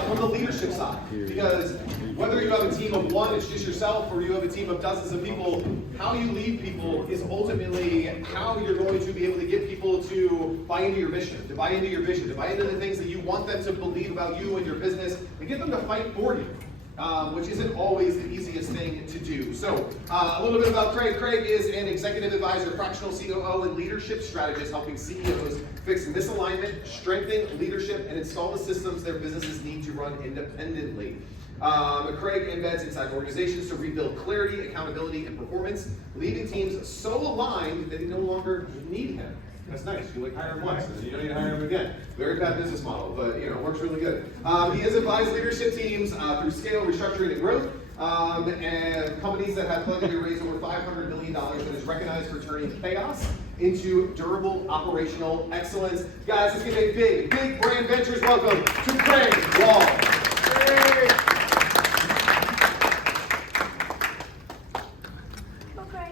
from the leadership side. Because whether you have a team of one, it's just yourself, or you have a team of dozens of people, how you lead people is ultimately how you're going to be able to get people to buy into your mission, to buy into your vision, to buy into the things that you want them to believe about you and your business, and get them to fight for you. Which isn't always the easiest thing to do. So, a little bit about Craig. Craig is an executive advisor, fractional COO, and leadership strategist, helping CEOs fix misalignment, strengthen leadership, and install the systems their businesses need to run independently. Craig embeds inside organizations to rebuild clarity, accountability, and performance, leaving teams so aligned that they no longer need him. That's nice. You like hire him once, and then you don't need to hire him again. Very bad business model, but works really good. He has advised leadership teams through scale, restructuring, and growth, and companies that have collectively raised over $500 million, and is recognized for turning chaos into durable operational excellence. Guys, let's give a big brand ventures welcome to Craig Wahl.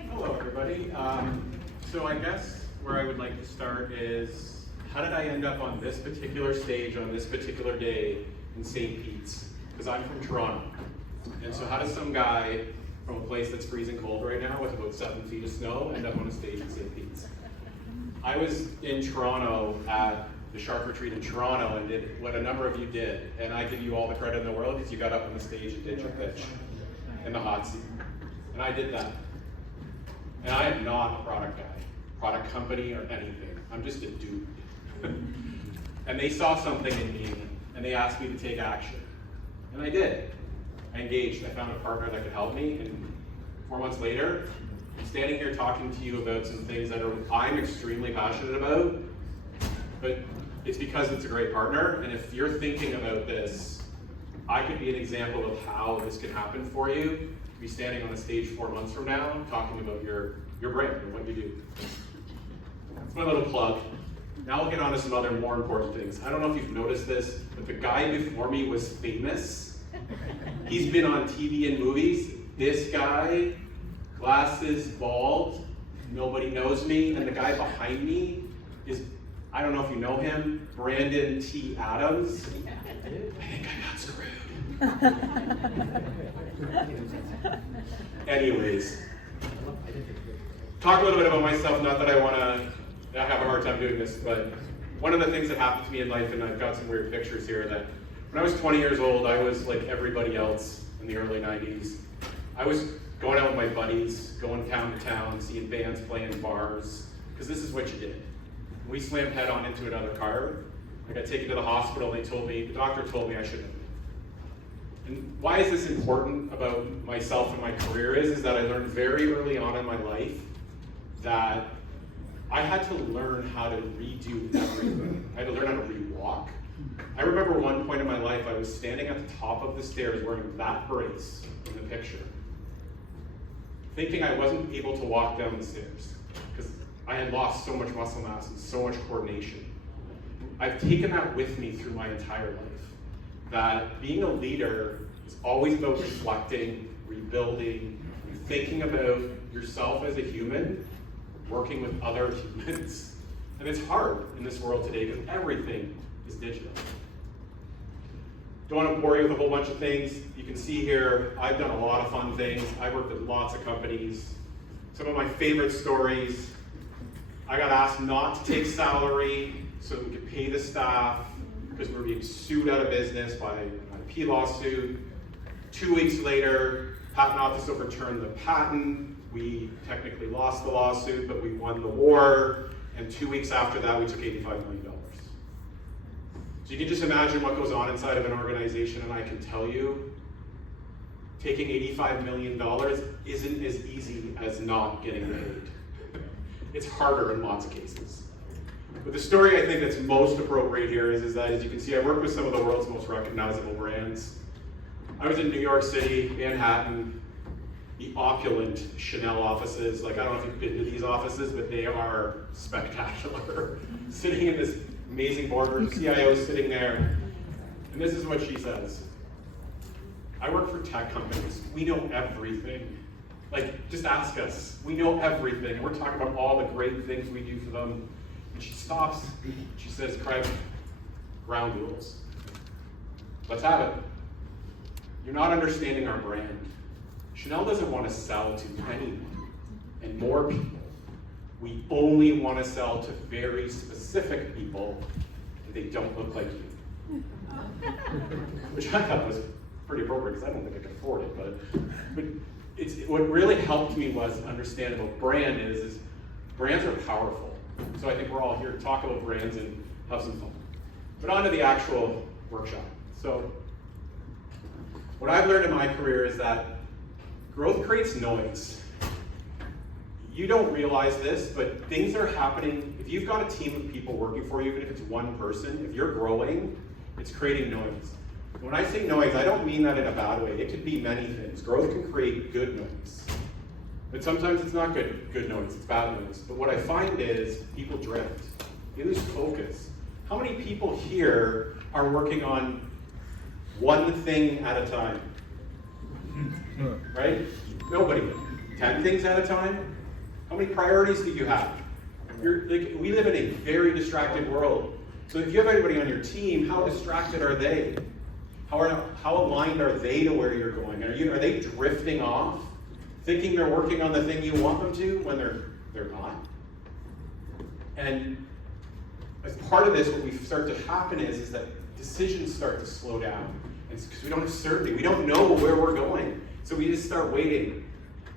Hello, everybody. So I guess where I would like to start is, how did I end up on this particular stage on this particular day in St. Pete's? Because I'm from Toronto. And so how does some guy from a place that's freezing cold right now with about 7 feet of snow end up on a stage in St. Pete's? I was in Toronto at the Shark Retreat in Toronto and did what a number of you did. And I give you all the credit in the world because you got up on the stage and did your pitch in the hot seat. And I did that. And I am not a product guy, product company, or anything. I'm just a dude. And they saw something in me, and they asked me to take action. And I did. I engaged. I found a partner that could help me, and 4 months later, I'm standing here talking to you about some things that I'm extremely passionate about, but it's because it's a great partner, and if you're thinking about this, I could be an example of how this could happen for you. Be standing on a stage 4 months from now talking about your brand and what you do. That's my little plug. Now we'll get on to some other more important things. I don't know if you've noticed this, but the guy before me was famous. He's been on TV and movies. This guy, glasses, bald, nobody knows me, and the guy behind me is, I don't know if you know him, Brandon T. Adams. I think I got screwed. Anyways, talk a little bit about myself. Not that I have a hard time doing this, but one of the things that happened to me in life, and I've got some weird pictures here, that when I was 20 years old, I was like everybody else in the early 90s. I was going out with my buddies, going town to town, seeing bands playing in bars, because this is what you did. We slammed head on into another car. I got taken to the hospital, and the doctor told me I shouldn't have. And why is this important about myself and my career is that I learned very early on in my life that I had to learn how to redo everything. I had to learn how to rewalk. I remember one point in my life, I was standing at the top of the stairs wearing that brace in the picture, thinking I wasn't able to walk down the stairs because I had lost so much muscle mass and so much coordination. I've taken that with me through my entire life. That being a leader is always about reflecting, rebuilding, thinking about yourself as a human, working with other humans. And it's hard in this world today because everything is digital. Don't want to bore you with a whole bunch of things. You can see here, I've done a lot of fun things. I've worked with lots of companies. Some of my favorite stories, I got asked not to take salary so we could pay the staff, because we were being sued out of business by an IP lawsuit. 2 weeks later, patent office overturned the patent. We technically lost the lawsuit, but we won the war. And 2 weeks after that, we took $85 million. So you can just imagine what goes on inside of an organization, and I can tell you, taking $85 million isn't as easy as not getting paid. It's harder in lots of cases. But the story I think that's most appropriate here is that, as you can see, I work with some of the world's most recognizable brands. I was in New York City, Manhattan, the opulent Chanel offices. Like, I don't know if you've been to these offices, but they are spectacular. Sitting in this amazing boardroom, CIO sitting there, and this is what she says. I work for tech companies. We know everything. Like, just ask us. We know everything. And we're talking about all the great things we do for them. And she stops, she says, Craig, ground rules. Let's have it. You're not understanding our brand. Chanel doesn't want to sell to anyone and more people. We only want to sell to very specific people that they don't look like you. Which I thought was pretty appropriate because I don't think I could afford it, but what really helped me was understand what brand is brands are powerful. So I think we're all here to talk about brands and have some fun. But on to the actual workshop. So what I've learned in my career is that growth creates noise. You don't realize this, but things are happening. If you've got a team of people working for you, even if it's one person, if you're growing, it's creating noise. When I say noise, I don't mean that in a bad way. It could be many things. Growth can create good noise. But sometimes it's not good noise, it's bad noise. But what I find is people drift. They lose focus. How many people here are working on one thing at a time? Right? Nobody. 10 things at a time? How many priorities do you have? We live in a very distracted world. So if you have anybody on your team, how distracted are they? How aligned are they to where you're going? Are they drifting off, thinking they're working on the thing you want them to when they're not? And as part of this, what we start to happen is that decisions start to slow down. It's because we don't have certainty. We don't know where we're going. So we just start waiting.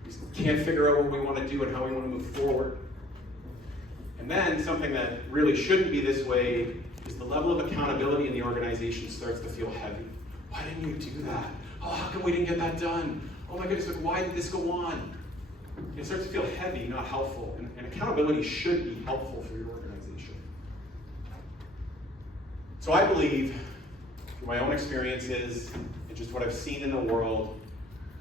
We can't figure out what we want to do and how we want to move forward. And then something that really shouldn't be this way is the level of accountability in the organization starts to feel heavy. Why didn't you do that? Oh, how come we didn't get that done? Oh my goodness, why did this go on? It starts to feel heavy, not helpful. And accountability should be helpful for your organization. So I believe, through my own experiences and just what I've seen in the world,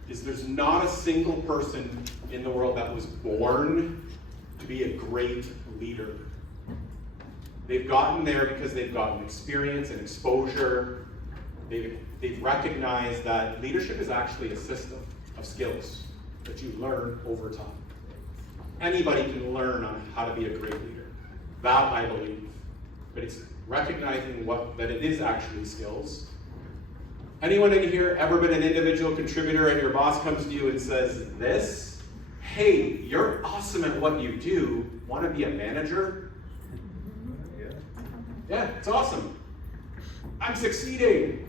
is there's not a single person in the world that was born to be a great leader. They've gotten there because they've gotten experience and exposure. They've recognized that leadership is actually a system of skills that you learn over time. Anybody can learn on how to be a great leader. That I believe. But it's recognizing that it is actually skills. Anyone in here ever been an individual contributor and your boss comes to you and says this? Hey, you're awesome at what you do. Want to be a manager? Yeah, it's awesome. I'm succeeding.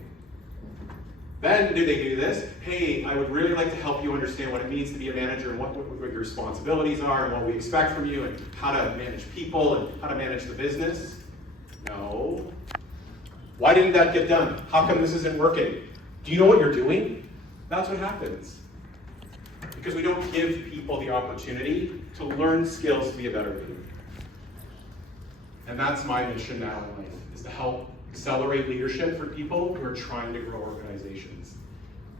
Then do they do this? Hey, I would really like to help you understand what it means to be a manager and what your responsibilities are and what we expect from you and how to manage people and how to manage the business. No. Why didn't that get done? How come this isn't working? Do you know what you're doing? That's what happens. Because we don't give people the opportunity to learn skills to be a better leader. And that's my mission now in life, is to help accelerate leadership for people who are trying to grow organizations.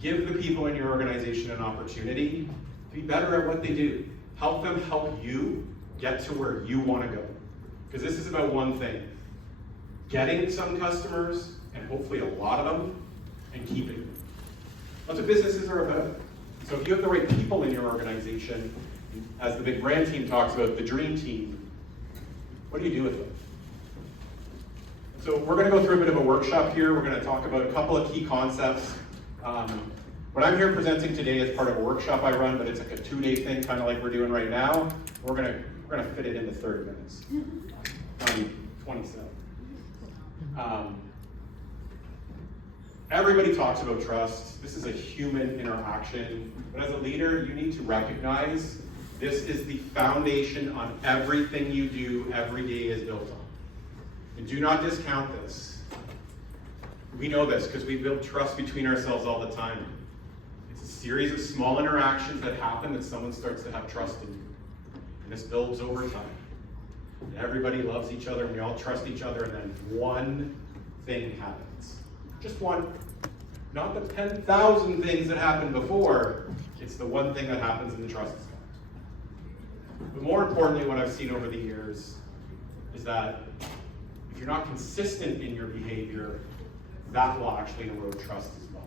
Give the people in your organization an opportunity to be better at what they do. Help them help you get to where you want to go. Because this is about one thing. Getting some customers, and hopefully a lot of them, and keeping them. That's what businesses are about. So if you have the right people in your organization, as the big brand team talks about, the dream team, what do you do with them? So we're going to go through a bit of a workshop here. We're going to talk about a couple of key concepts. What I'm here presenting today is part of a workshop I run, but it's like a 2-day thing, kind of like we're doing right now. We're going to fit it into 30 minutes. 27. Everybody talks about trust. This is a human interaction. But as a leader, you need to recognize this is the foundation on everything you do every day is built on. And do not discount this. We know this because we build trust between ourselves all the time. It's a series of small interactions that happen that someone starts to have trust in you. And this builds over time. And everybody loves each other, and we all trust each other, and then one thing happens. Just one. Not the 10,000 things that happened before. It's the one thing that happens and the trust is gone. But more importantly, what I've seen over the years is that if you're not consistent in your behavior, that will actually erode trust as well.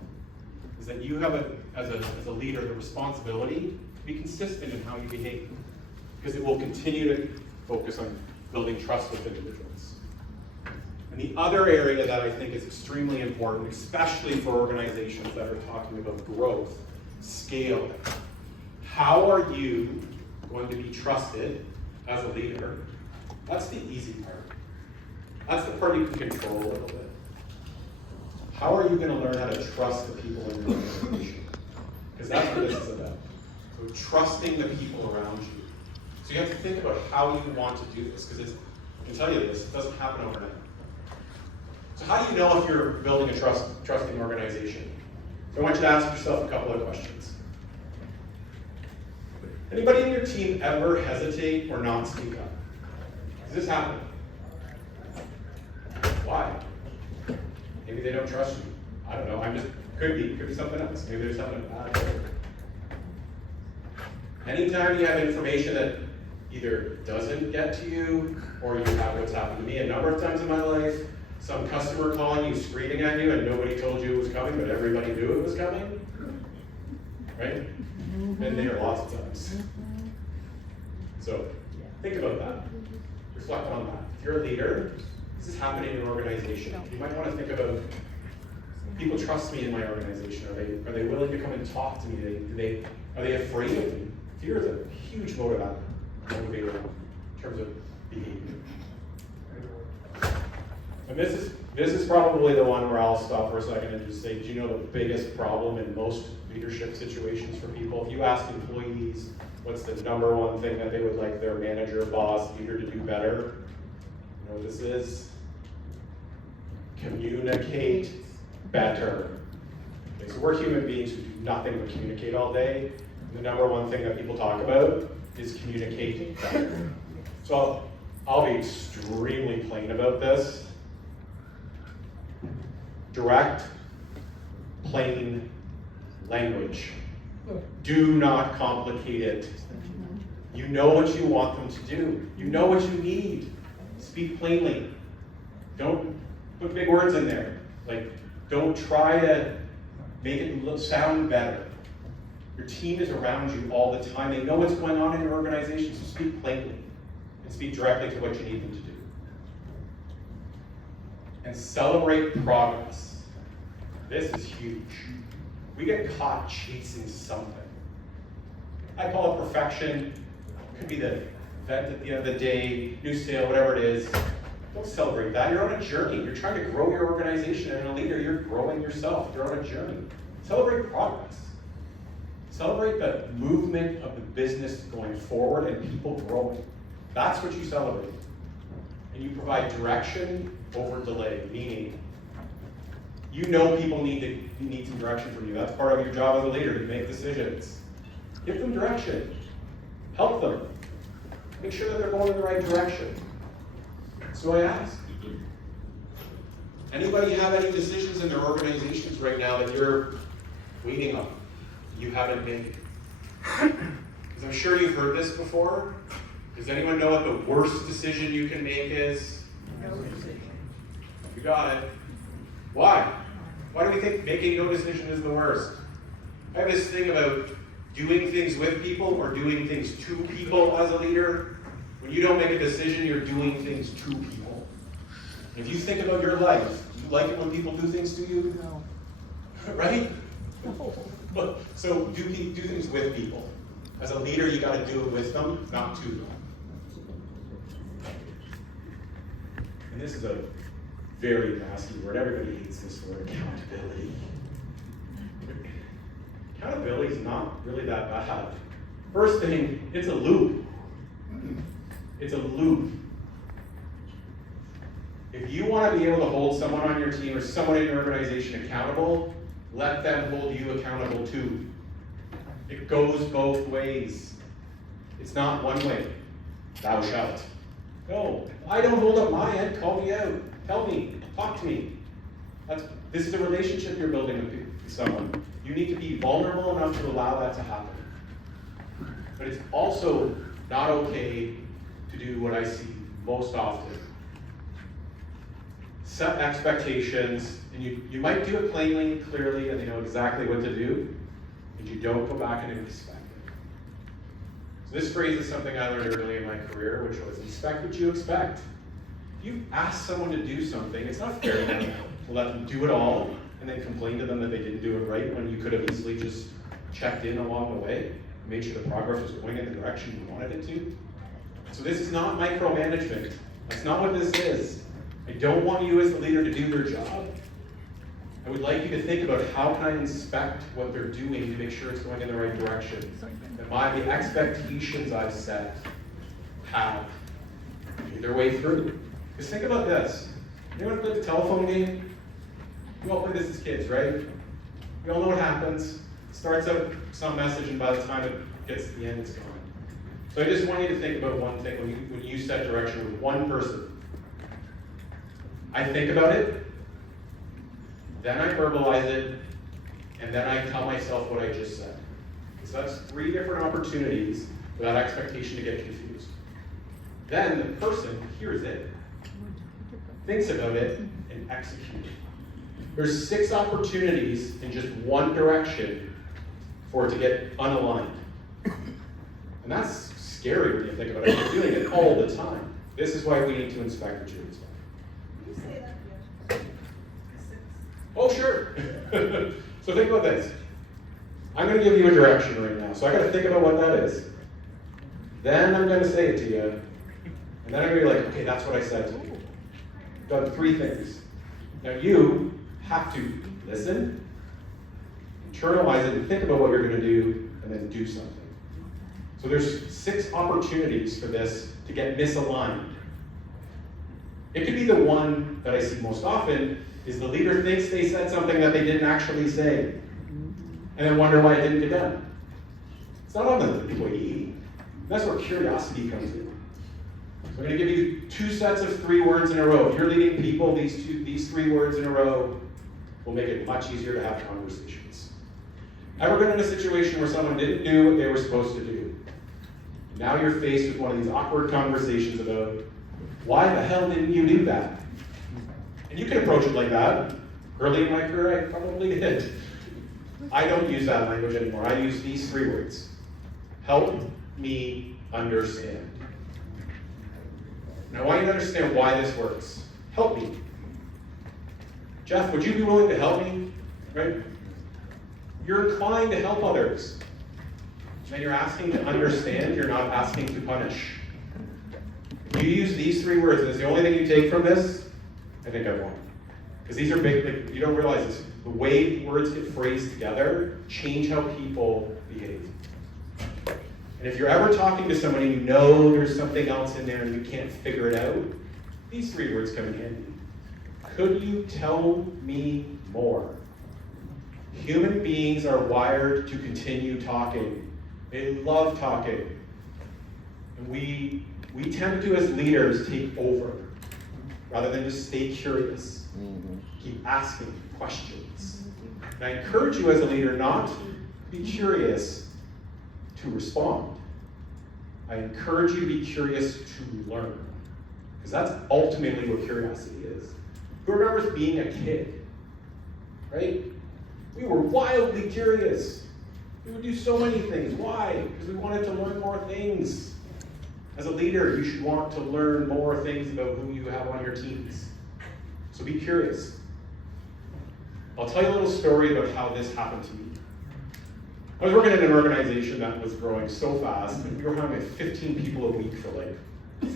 Is that you have, as a leader, the responsibility to be consistent in how you behave. Because it will continue to focus on building trust with individuals. And the other area that I think is extremely important, especially for organizations that are talking about growth, scale. How are you going to be trusted as a leader? That's the easy part. That's the part you can control a little bit. How are you going to learn how to trust the people in your organization? Because that's what this is about. So trusting the people around you. So you have to think about how you want to do this, because I can tell you this, it doesn't happen overnight. So how do you know if you're building a trusting organization? So I want you to ask yourself a couple of questions. Anybody in your team ever hesitate or not speak up? Does this happen? Why? Maybe they don't trust you. I don't know. Could be something else. Maybe there's something bad. Anytime you have information that either doesn't get to you, or you have what's happened to me a number of times in my life, some customer calling you, screaming at you, and nobody told you it was coming, but everybody knew it was coming, right? Been there lots of times. So think about that. Reflect on that. If you're a leader, this is happening in your organization. You might want to think about, people trust me in my organization. Are they willing to come and talk to me? Are they afraid of me? Fear is a huge motivator in terms of behavior. And this is probably the one where I'll stop for a second and just say, do you know the biggest problem in most leadership situations for people? If you ask employees what's the number one thing that they would like their manager, boss, leader to do better, you know what this is? Communicate better. Okay, so we're human beings who do nothing but communicate all day. And the number one thing that people talk about is communicating better. So I'll be extremely plain about this. Direct, plain language. Do not complicate it. You know what you want them to do. You know what you need. Speak plainly. Don't put big words in there. Like, don't try to make it sound better. Your team is around you all the time. They know what's going on in your organization, so speak plainly and speak directly to what you need them to do. And celebrate progress. This is huge. We get caught chasing something. I call it perfection. It could be the event at the end of the day, new sale, whatever it is. Don't celebrate that. You're on a journey. You're trying to grow your organization, and a leader, you're growing yourself. You're on a journey. Celebrate progress. Celebrate the movement of the business going forward and people growing. That's what you celebrate. And you provide direction over delay, meaning you know people need some direction from you. That's part of your job as a leader. You make decisions. Give them direction. Help them. Make sure that they're going in the right direction. So I ask, anybody have any decisions in their organizations right now that you're waiting on? You haven't made? Because I'm sure you've heard this before. Does anyone know what the worst decision you can make is? No decision. You got it. Why? Why do we think making no decision is the worst? I have this thing about doing things with people or doing things to people as a leader. When you don't make a decision, you're doing things to people. If you think about your life, do you like it when people do things to you? No. Right? No. But, so do things with people. As a leader, you got to do it with them, not to them. And this is a very nasty word. Everybody hates this word, accountability. Accountability is not really that bad. First thing, it's a loop. It's a loop. If you want to be able to hold someone on your team or someone in your organization accountable, let them hold you accountable too. It goes both ways. It's not one way. Thou shalt. No, I don't hold up my end. Call me out. Tell me. Talk to me. This is a relationship you're building with someone. You need to be vulnerable enough to allow that to happen. But it's also not okay to do what I see most often. Set expectations, and you might do it plainly, clearly, and they know exactly what to do, and you don't go back and inspect it. So this phrase is something I learned early in my career, which was, inspect what you expect. If you ask someone to do something, it's not fair to let them do it all and then complain to them that they didn't do it right when you could have easily just checked in along the way, made sure the progress was going in the direction you wanted it to. So this is not micromanagement. That's not what this is. I don't want you as the leader to do your job. I would like you to think about how can I inspect what they're doing to make sure it's going in the right direction. And the expectations I've set have made their way through. Because think about this. Anyone play the telephone game? You all play this as kids, right? We all know what happens. It starts out some message, and by the time it gets to the end, it's gone. So I just want you to think about one thing when you set direction with one person. I think about it, then I verbalize it, and then I tell myself what I just said. So that's 3 different opportunities for that expectation to get confused. Then the person hears it, thinks about it, and executes. There's 6 opportunities in just one direction for it to get unaligned. And that's scary when you think about it. You're doing it all the time. This is why we need to inspect the children's life. Can you say that again? 6. Oh, sure. So think about this. I'm going to give you a direction right now. So I got to think about what that is. Then I'm going to say it to you. And then I'm going to be like, okay, that's what I said to you. Done 3 things. Now you have to listen, internalize it, and think about what you're going to do, and then do something. So there's 6 opportunities for this to get misaligned. It could be the one that I see most often is the leader thinks they said something that they didn't actually say, and then wonder why it didn't get done. It's not on the employee. That's where curiosity comes in. So I'm going to give you 2 sets of 3 words in a row. If you're leading people, these 3 words in a row will make it much easier to have conversations. Ever been in a situation where someone didn't do what they were supposed to do? Now you're faced with one of these awkward conversations about, why the hell didn't you do that? And you can approach it like that. Early in my career, I probably did. I don't use that language anymore. I use these 3 words. Help me understand. Now I want you to understand why this works. Help me. Jeff, would you be willing to help me? Right? You're inclined to help others. And you're asking to understand, you're not asking to punish. If you use these 3 words, and it's the only thing you take from this, I think I've won. Because these are big, like, you don't realize this. The way words get phrased together change how people behave. And if you're ever talking to someone and you know there's something else in there and you can't figure it out, these 3 words come in handy. Could you tell me more? Human beings are wired to continue talking. They love talking. And we tend to, as leaders, take over rather than just stay curious. Keep asking questions. And I encourage you as a leader not to be curious to respond. I encourage you to be curious to learn. Because that's ultimately what curiosity is. Who remembers being a kid? Right? We were wildly curious. We would do so many things. Why? Because we wanted to learn more things. As a leader, you should want to learn more things about who you have on your teams. So be curious. I'll tell you a little story about how this happened to me. I was working in an organization that was growing so fast, and we were hiring 15 people a week for like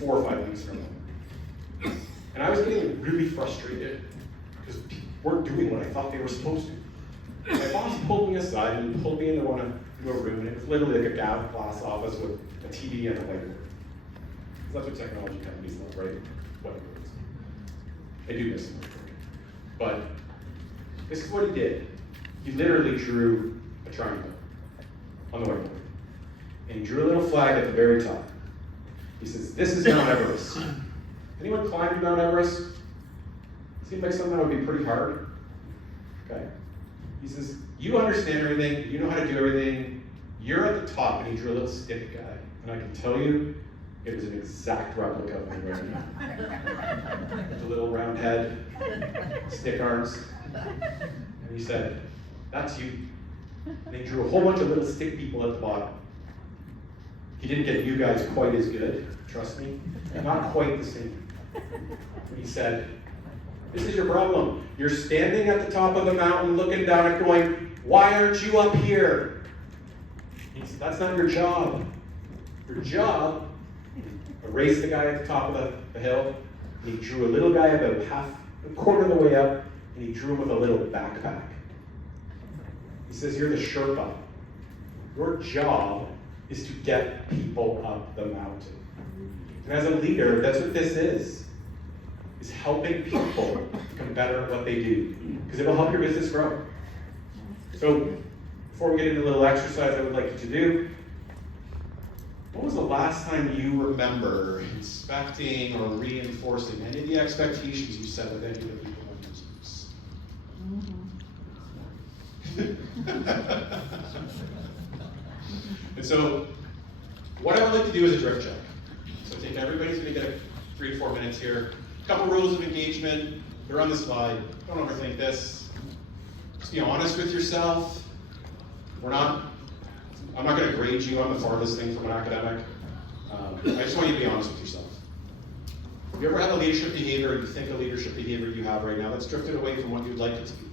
4 or 5 weeks from now. And I was getting really frustrated because people weren't doing what I thought they were supposed to. My boss pulled me aside and he pulled me into a room, and it was literally like a glass office with a TV and a whiteboard. That's what technology companies love, right? Whiteboards. I do miss them. But this is what he did. He literally drew a triangle on the whiteboard. And he drew a little flag at the very top. He says, this is Mount Everest. Anyone climbed Mount Everest? Seems like something that would be pretty hard. Okay. He says, you understand everything, you know how to do everything, you're at the top, and he drew a little stick guy. And I can tell you, it was an exact replica of me right now. With a little round head, stick arms. And he said, that's you. And he drew a whole bunch of little stick people at the bottom. He didn't get you guys quite as good, trust me. Not quite the same. He said, this is your problem. You're standing at the top of the mountain looking down and going, why aren't you up here? He said, that's not your job. Your job, erased the guy at the top of the hill, and he drew a little guy about a quarter of the way up, and he drew him with a little backpack. He says, you're the Sherpa. Your job is to get people up the mountain. And as a leader, that's what this is helping people become better at what they do, because it will help your business grow. So, before we get into a little exercise I would like you to do, when was the last time you remember inspecting or reinforcing any of the expectations you set with any of the people on your teams? And so, what I would like to do is a drift check. So everybody's going to get 3 to 4 minutes here. A couple rules of engagement. They're on the slide. Don't overthink this. Just be honest with yourself. I'm not going to grade you on the farthest thing from an academic. I just want you to be honest with yourself. If you ever have a leadership behavior, you think a leadership behavior you have right now that's drifted away from what you'd like it to be.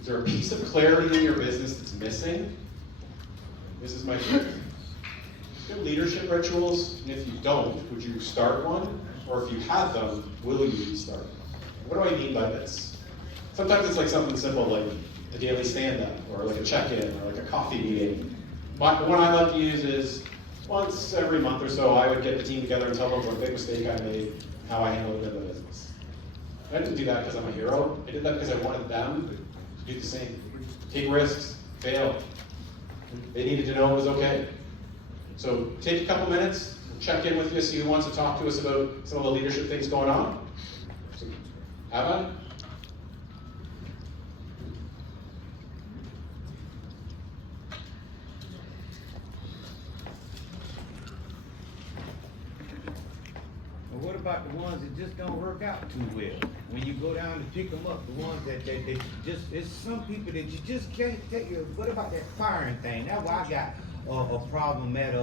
Is there a piece of clarity in your business that's missing? This is my tip. You have leadership rituals, and if you don't, would you start one? Or if you have them, will you start? What do I mean by this? Sometimes it's like something simple like a daily stand-up, or like a check-in, or like a coffee meeting. But the one I love to use is once every month or so, I would get the team together and tell them what a big mistake I made, how I handled it in the business. I didn't do that because I'm a hero. I did that because I wanted them to do the same. Take risks, fail. They needed to know it was okay. So take a couple minutes, check in with you, see who wants to talk to us about some of the leadership things going on. So, have I? What about the ones that just don't work out too well? When you go down to pick them up, the ones that just, it's some people that you just can't take you. What about that firing thing? That's why I got a problem at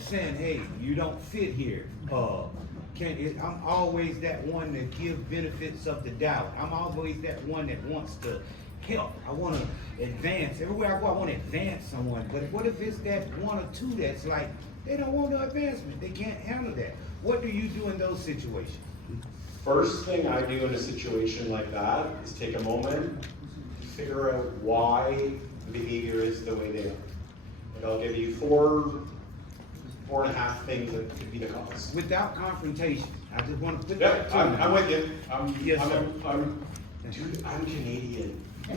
saying, hey, you don't fit here. I'm always that one that gives benefits of the doubt. I'm always that one that wants to help. I want to advance. Everywhere I go, I want to advance someone. But what if it's that one or two that's like, they don't want no advancement. They can't handle that. What do you do in those situations? First thing I do in a situation like that is take a moment to figure out why the behavior is the way they are. And I'll give you four and a half things that could be the cause. Without confrontation. I just want to put Yep, that to you. I'm with you. Yes, sir. Dude, I'm Canadian. We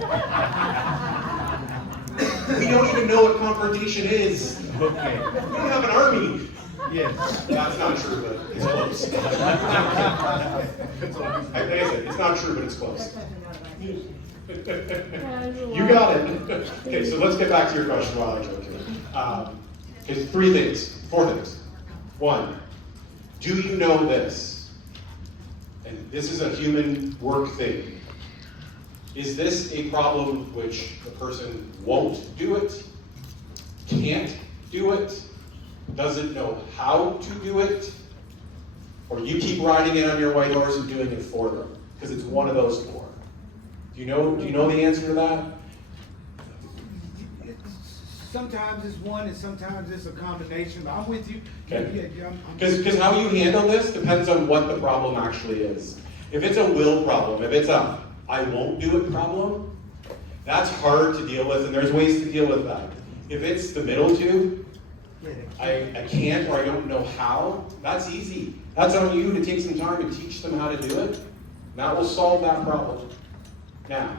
don't even know what confrontation is. Okay. We don't have an army. Yes. That's not true, but it's close. Like I said, it's not true, but it's close. You got it. Okay, so let's get back to your question while I joke here. Okay, four things. One, do you know this? And this is a human work thing. Is this a problem which the person won't do it, can't do it, doesn't know how to do it, or you keep riding it on your white horse and doing it for them? Because it's one of those four. Do you know the answer to that? Sometimes it's one and sometimes it's a combination, but I'm with you. Okay. Yeah, Because how you handle this depends on what the problem actually is. If it's a will problem, if it's a I won't do it problem, that's hard to deal with, and there's ways to deal with that. If it's the middle two, I can't or I don't know how, that's easy. That's on you to take some time and teach them how to do it. That will solve that problem. Now,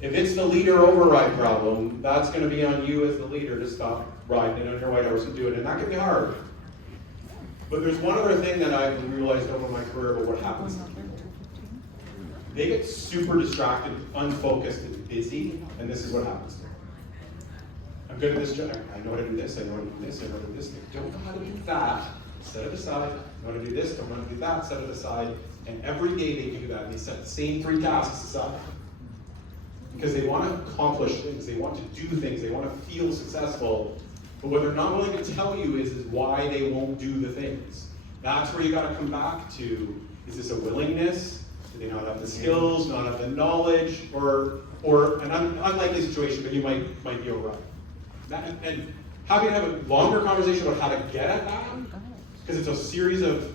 if it's the leader override problem, that's going to be on you as the leader to stop riding it on your white horse and do it, and that can be hard. But there's one other thing that I've realized over my career about what happens to people. They get super distracted, unfocused, and busy, and this is what happens to them. I'm good at this job. I know how to do this. I know how to do this. I know how to do this. They don't know how to do that. Set it aside. I know how to do this. Don't know how to do that. Set it aside. And every day they do that. And they set the same 3 tasks aside because they want to accomplish things. They want to do things. They want to feel successful. But what they're not willing to tell you is why they won't do the things. That's where you gotta come back to, is this a willingness? Do they not have the skills, not have the knowledge, or an unlikely situation, but you might be all right. And how can you have a longer conversation about how to get at that? Because it's a series of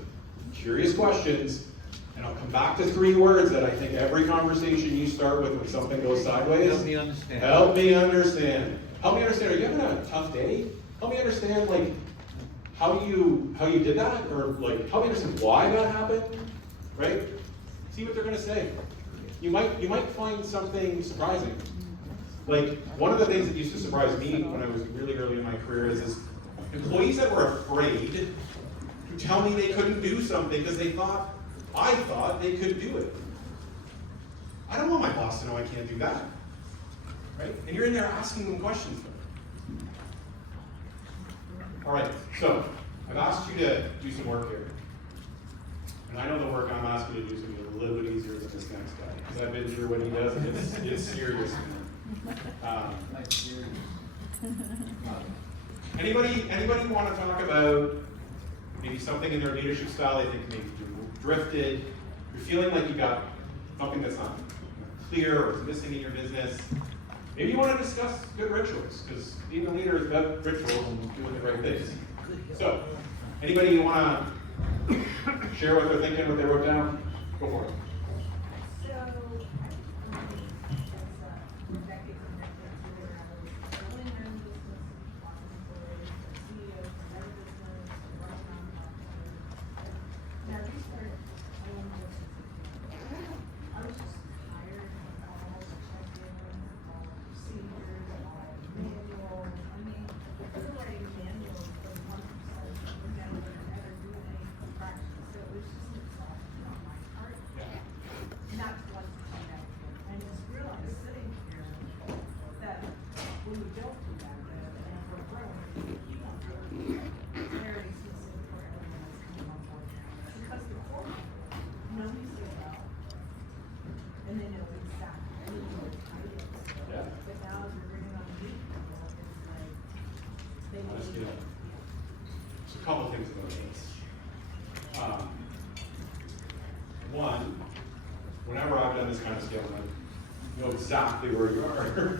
curious questions, and I'll come back to 3 words that I think every conversation you start with when something goes sideways. Help me understand. Help me understand. Help me understand. Are you having a tough day? Help me understand, like, how you did that, or like help me understand why that happened, right? See what they're gonna say. You might find something surprising. Like, one of the things that used to surprise me when I was really early in my career is employees that were afraid to tell me they couldn't do something because I thought they could do it. I don't want my boss to know I can't do that, right? And you're in there asking them questions. All right, so I've asked you to do some work here. And I know the work I'm asking you to do is going to be a little bit easier than this next guy, because I've been through what he does, and it's serious. Anybody want to talk about maybe something in their leadership style they think maybe you drifted, you're feeling like you got something that's not clear or is missing in your business? Maybe you want to discuss good rituals, because being a leader is about rituals and doing the right things. So, anybody want to share what they're thinking, what they wrote down? Go for it. So, as decades and decades, we were going in business, talking to CEOs, better business, running nonprofits. Now, we started own businesses. I was just tired of all the check-ins, all the procedures, all the manuals. I mean, we're writing manuals for 1%, we're never do any practice. So it was just exhausting on my part. Not to want to come back here. And just realize sitting here that when we don't do that, and if we're growing, you don't really very specific for everyone that's coming on board. Because the core know me so well, and they know exactly what the title is. Yeah. But now as we're bringing on new people, it's like, they I'll just need give a couple things about this. One, whenever I've done this kind of scaling, I know exactly where you are.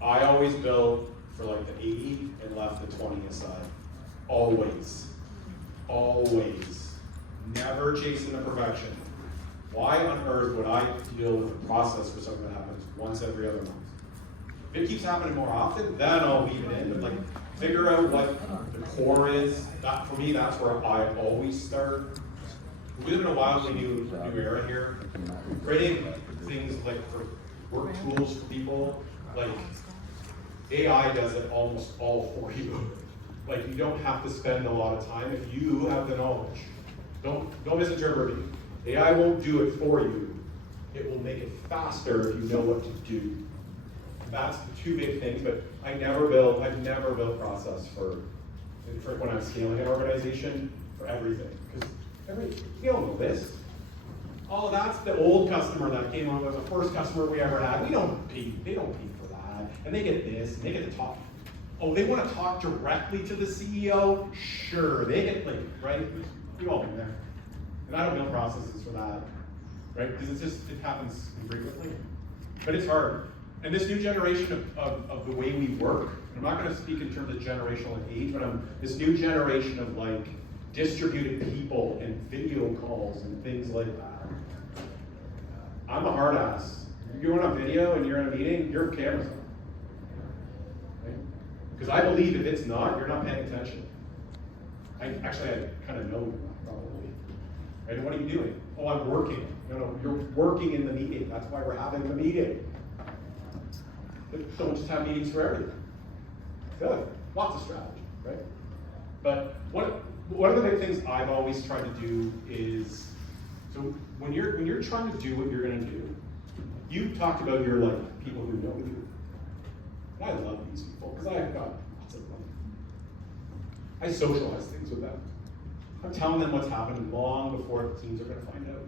I always build for like the 80 and left the 20 aside. Always. Always. Never chasing the perfection. Why on earth would I deal with a process for something that happens once every other month? If it keeps happening more often, then I'll weave it in, but like figure out what the core is. That, for me, that's where I always start. We live in a wildly new era here. Creating things like for work tools for people, like AI does it almost all for you. Like you don't have to spend a lot of time if you have the knowledge. Don't misinterpret me. AI won't do it for you. It will make it faster if you know what to do. That's the 2 big things, but I've never built process for when I'm scaling an organization for everything. Because we all know this. Oh, that's the old customer that came on, was the first customer we ever had. They don't pay for that. And they get this, and they get to talk. Oh, they want to talk directly to the CEO? Sure, they get like, right? We've all been there. And I don't build processes for that, right? Because it happens infrequently. But it's hard. And this new generation of the way we work, I'm not going to speak in terms of generational age, but this new generation of like distributed people and video calls and things like that. I'm a hard ass. If you're on a video and you're in a meeting, your camera's on. Right? Because I believe if it's not, you're not paying attention. I kind of know you're not, probably. Right? And what are you doing? Oh, I'm working. No, you're working in the meeting. That's why we're having the meeting. Don't just have meetings for everything. Good. Lots of strategy, right? But one of the big things I've always tried to do is, so when you're trying to do what you're going to do, you talked about your like people who know you. And I love these people because I've got lots of them. I socialize things with them. I'm telling them what's happening long before the teams are going to find out.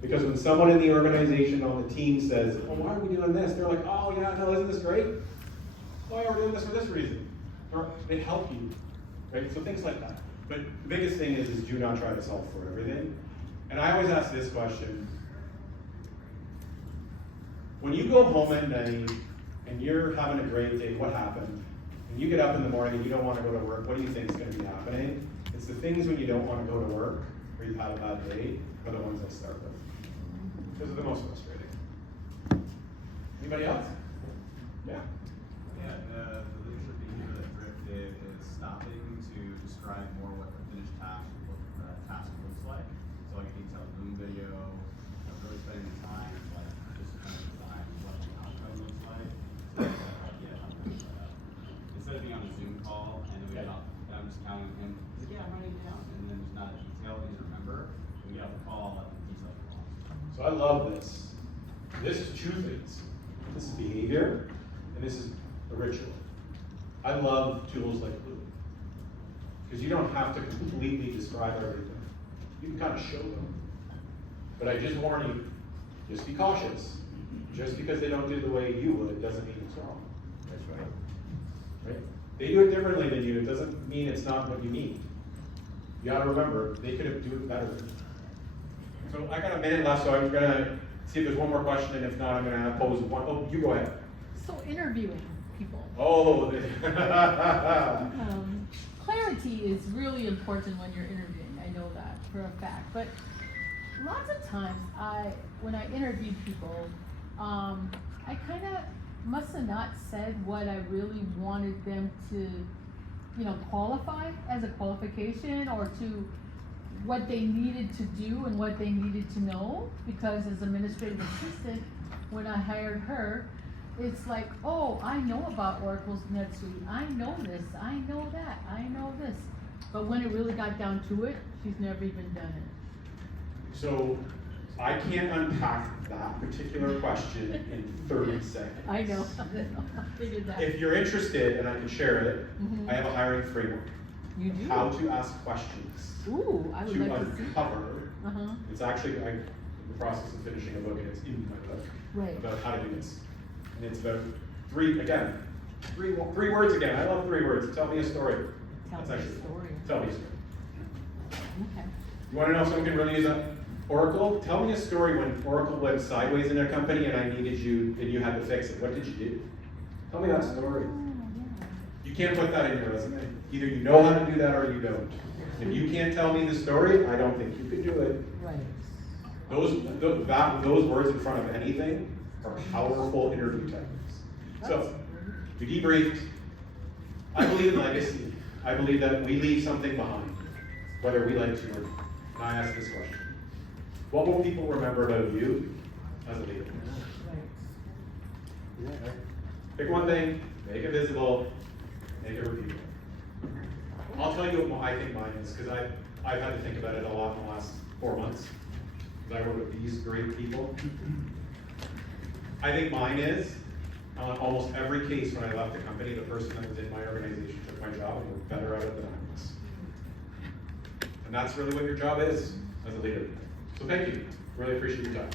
Because when someone in the organization on the team says, oh, why are we doing this? They're like, oh yeah, no, isn't this great? Oh yeah, we're doing this for this reason. Or they help you. right? So things like that. But the biggest thing is do not try to solve for everything. And I always ask this question. When you go home at night and you're having a great day, what happened? And you get up in the morning and you don't want to go to work, what do you think is going to be happening? It's the things when you don't want to go to work or you've had a bad day are the ones I start with. Because they're the most frustrating. Anybody else? Yeah. Yeah, the leadership behavior that Drift did is stopping to describe more what the finished task looks like. So like a detailed Zoom video, really spending the time like just kind of design what the outcome looks like. So yeah, how to finish that up. Instead of being on a Zoom call and then we get off, and I'm just counting him. He's like, yeah, I'm writing it down, and then there's not a detail he doesn't remember. We get off the call, let the details go on. So I love this. This is two things. This is behavior, and this is a ritual. I love tools like Glue. Because you don't have to completely describe everything. You can kind of show them. But I just warn you, just be cautious. Just because they don't do it the way you would doesn't mean it's wrong. That's right. Right? They do it differently than you, it doesn't mean it's not what you need. You gotta remember, they could have do it better. So I got a minute left, so I'm gonna see if there's one more question, and if not, I'm gonna pose one. Oh, you go ahead. So interviewing people. Oh, Clarity is really important when you're interviewing. I know that for a fact. But lots of times, when I interview people, I kind of must have not said what I really wanted them to, qualify as a qualification, or to what they needed to do and what they needed to know. Because as administrative assistant, when I hired her, it's like, oh, I know about Oracle's NetSuite. I know this, I know that, I know this. But when it really got down to it, she's never even done it. So I can't unpack that particular question in 30 seconds. I know, I figured that. If you're interested, and I can share it, Mhm. I have a hiring framework. You do? How to ask questions. Ooh, I would To like to see. uncover. Uh-huh, It's actually, I'm in the process of finishing a book, and it's in my book, right. about how to do this. And it's about three words again. I love 3 words. Tell me a story. Tell That's me a actually cool. story. Tell me a story. Okay. You want to know if someone can really use that? Oracle, tell me a story when Oracle went sideways in their company and I needed you and you had to fix it. What did you do? Tell me that story. Oh, You can't put that in your resume. Either you know how to do that or you don't. If you can't tell me the story, I don't think you could do it. yeah. Right. Those words in front of anything are powerful interview techniques. So, we debriefed. I believe in legacy. I believe that we leave something behind, whether we like to or not. And I ask this question. What will people remember about you as a leader? Right. Pick one thing, make it visible, make it repeatable. I'll tell you what I think mine is, because I've had to think about it a lot in the last 4 months, because I work with these great people. I think mine is, on almost every case when I left the company, the person that was in my organization took my job and were better at it than I was. And that's really what your job is as a leader. So thank you. Really appreciate your time.